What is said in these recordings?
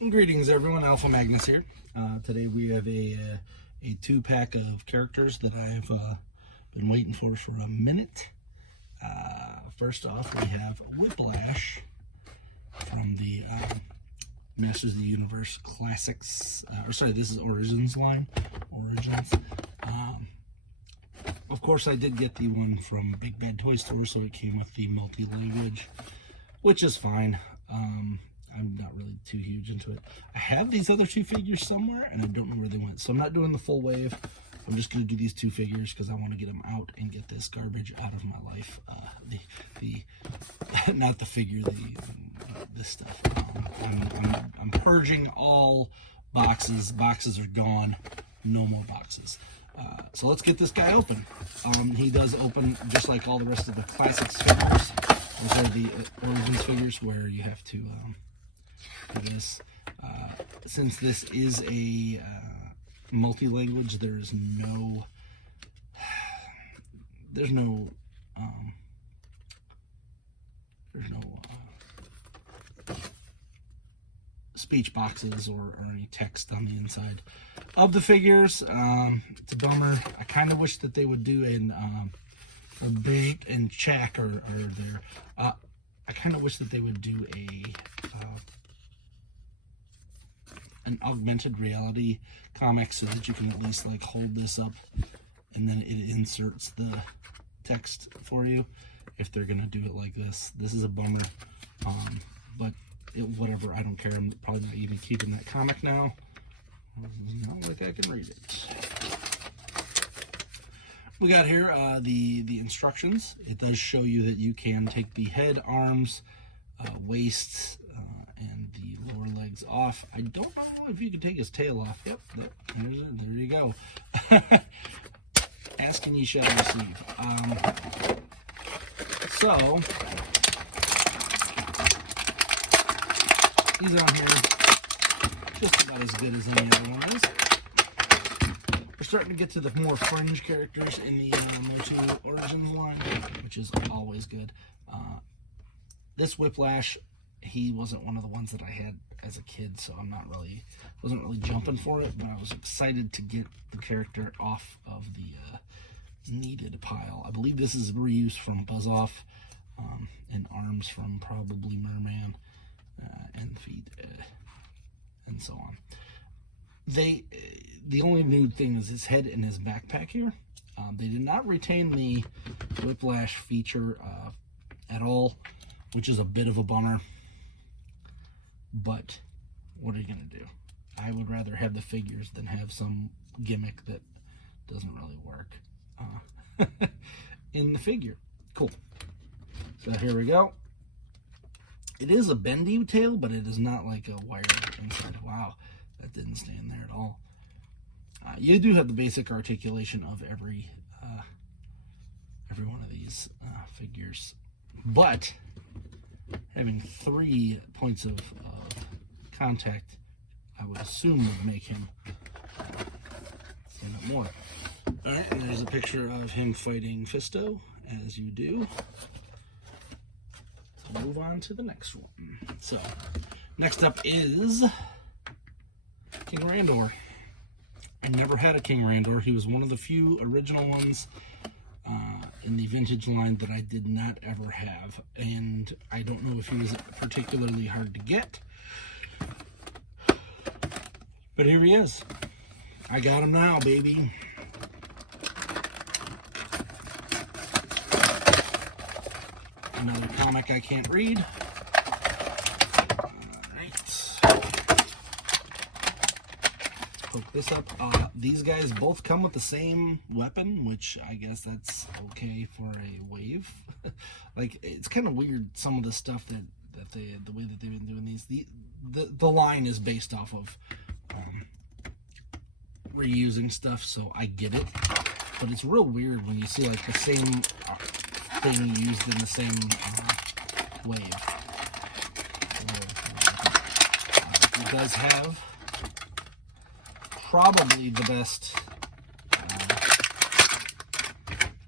Greetings everyone, Alpha Magnus here. Today we have a 2-pack of characters that I've been waiting for a minute. First off, we have Whiplash from the Masters of the Universe Classics, this is Origins line. Of course I did get the one from Big Bad Toy Store, so it came with the multi-language, which is fine. I'm not really too huge into it. I have these other 2 figures somewhere, and I don't know where they went. So I'm not doing the full wave. I'm just going to do these 2 figures because I want to get them out and get this garbage out of my life. Not the figure, this stuff. I'm purging all boxes. Boxes are gone. No more boxes. So let's get this guy open. He does open just like all the rest of the Classics figures. Those are the Origins figures where you have to do this. Since this is a multi-language, there's no speech boxes or any text on the inside of the figures. It's a bummer. I kind of wish that they would do a Bert and Chak are there. I kind of wish that they would do an augmented reality comic so that you can at least like hold this up and then it inserts the text for you. If they're gonna do it like this, this is a bummer. But whatever, I don't care. I'm probably not even keeping that comic now. Not like I can read it. We got here the instructions. It does show you that you can take the head, arms, waist, and the lower legs off. I don't know if you can take his tail off. Yep, there you go. Ask and ye shall receive. So, he's on here just about as good as any other one is. We're starting to get to the more fringe characters in the Motu Origins line, which is always good. This Whiplash, he wasn't one of the ones that I had as a kid, so wasn't really jumping for it, but I was excited to get the character off of the needed pile. I believe this is reuse from Buzz Off, and arms from probably Merman, and feet, and so on. The only new thing is his head and his backpack here. They did not retain the Whiplash feature at all, which is a bit of a bummer. But what are you going to do? I would rather have the figures than have some gimmick that doesn't really work in the figure. Cool. So here we go. It is a bendy tail, but it is not like a wire inside. Wow, that didn't stand there at all. You do have the basic articulation of every one of these figures, but having 3 points of contact, I would assume, would make him stand up more. All right, and there's a picture of him fighting Fisto, as you do. So move on to the next one. So, next up is King Randor. I never had a King Randor. He was one of the few original ones in the vintage line that I did not ever have. And I don't know if he was particularly hard to get. But here he is. I got him now, baby. Another comic I can't read. Poke this up. These guys both come with the same weapon, which I guess that's okay for a wave. Like, it's kind of weird, some of the stuff the way that they've been doing these. The line is based off of reusing stuff, so I get it. But it's real weird when you see like the same thing used in the same wave. It does have probably the best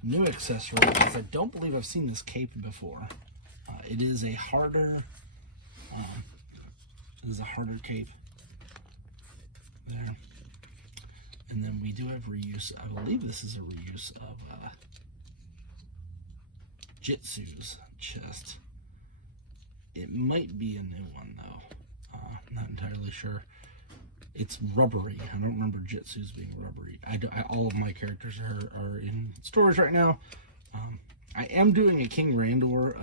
new accessory, because I don't believe I've seen this cape before. It is a harder This is a harder cape. There. And then we do have reuse. I believe this is a reuse of Jitsu's chest. It might be a new one though. Not entirely sure. It's rubbery. I don't remember Jitsu's being rubbery. All of my characters are in storage right now. I am doing a King Randor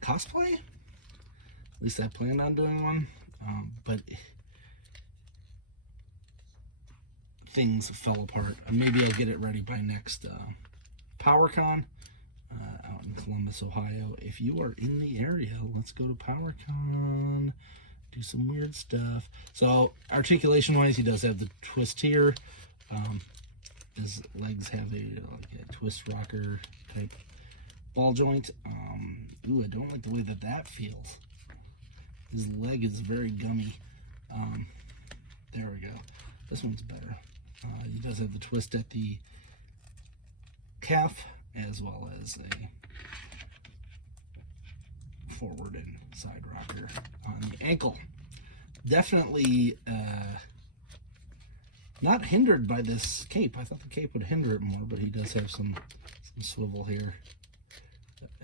cosplay. At least I planned on doing one. But things fell apart. Maybe I'll get it ready by next PowerCon out in Columbus, Ohio. If you are in the area, let's go to PowerCon. Do some weird stuff. So articulation wise, he does have the twist here. His legs have a twist rocker type ball joint. Ooh, I don't like the way that feels. His leg is very gummy. There we go. This one's better. He does have the twist at the calf as well as a forward and side rocker on the ankle. Definitely not hindered by this cape. I thought the cape would hinder it more, but he does have some swivel here,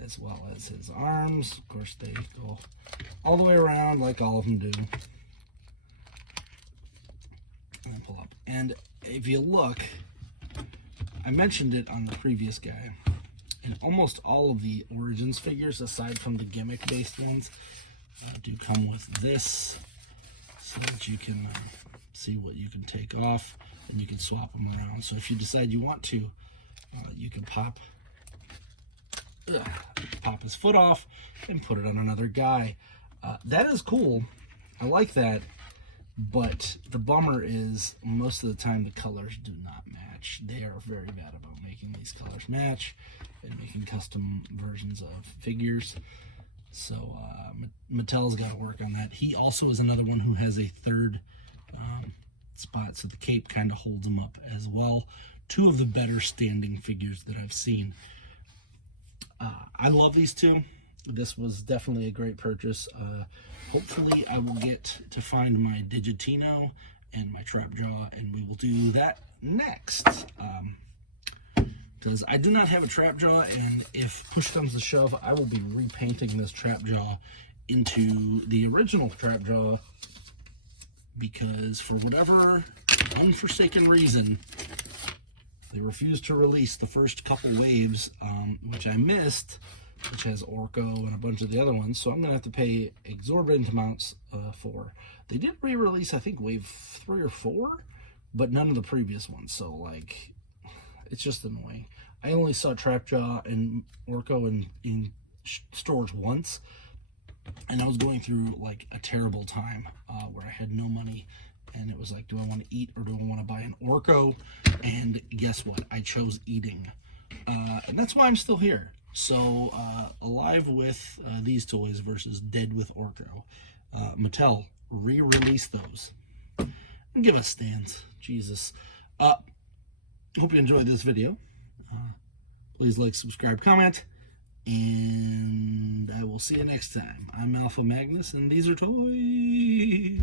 as well as his arms. Of course, they go all the way around like all of them do. And then pull up. And if you look, I mentioned it on the previous guy, and almost all of the Origins figures, aside from the gimmick-based ones, do come with this, so that you can see what you can take off, and you can swap them around. So if you decide you want to, you can pop his foot off and put it on another guy. That is cool. I like that. But the bummer is most of the time the colors do not match. They are very bad about making these colors match and making custom versions of figures. So Mattel's got to work on that. He also is another one who has a third spot, so the cape kind of holds him up as well. Two of the better standing figures that I've seen. I love these two. This was definitely a great purchase. Hopefully I will get to find my Digitino and my Trapjaw, and we will do that next. Because I do not have a Trapjaw, and if push comes to shove, I will be repainting this Trapjaw into the original Trapjaw, because for whatever unforsaken reason, they refused to release the first couple waves, which I missed, which has Orko and a bunch of the other ones, so I'm going to have to pay exorbitant amounts for. They did re-release, I think, wave 3 or 4, but none of the previous ones, so, like, it's just annoying. I only saw Trapjaw and Orko in stores once, and I was going through, like, a terrible time where I had no money, and it was like, do I want to eat or do I want to buy an Orko? And guess what? I chose eating, and that's why I'm still here. So, alive with these toys versus dead with Orko. Mattel, re-release those. And give us stands. Jesus. Hope you enjoyed this video. Please like, subscribe, comment. And I will see you next time. I'm Alpha Magnus, and these are toys.